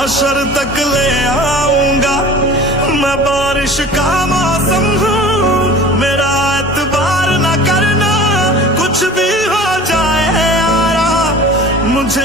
हशर तक ले आऊंगा। मैं बारिश का मौसम हूँ, मेरा एतबार न करना, कुछ भी हो जाए यारा मुझे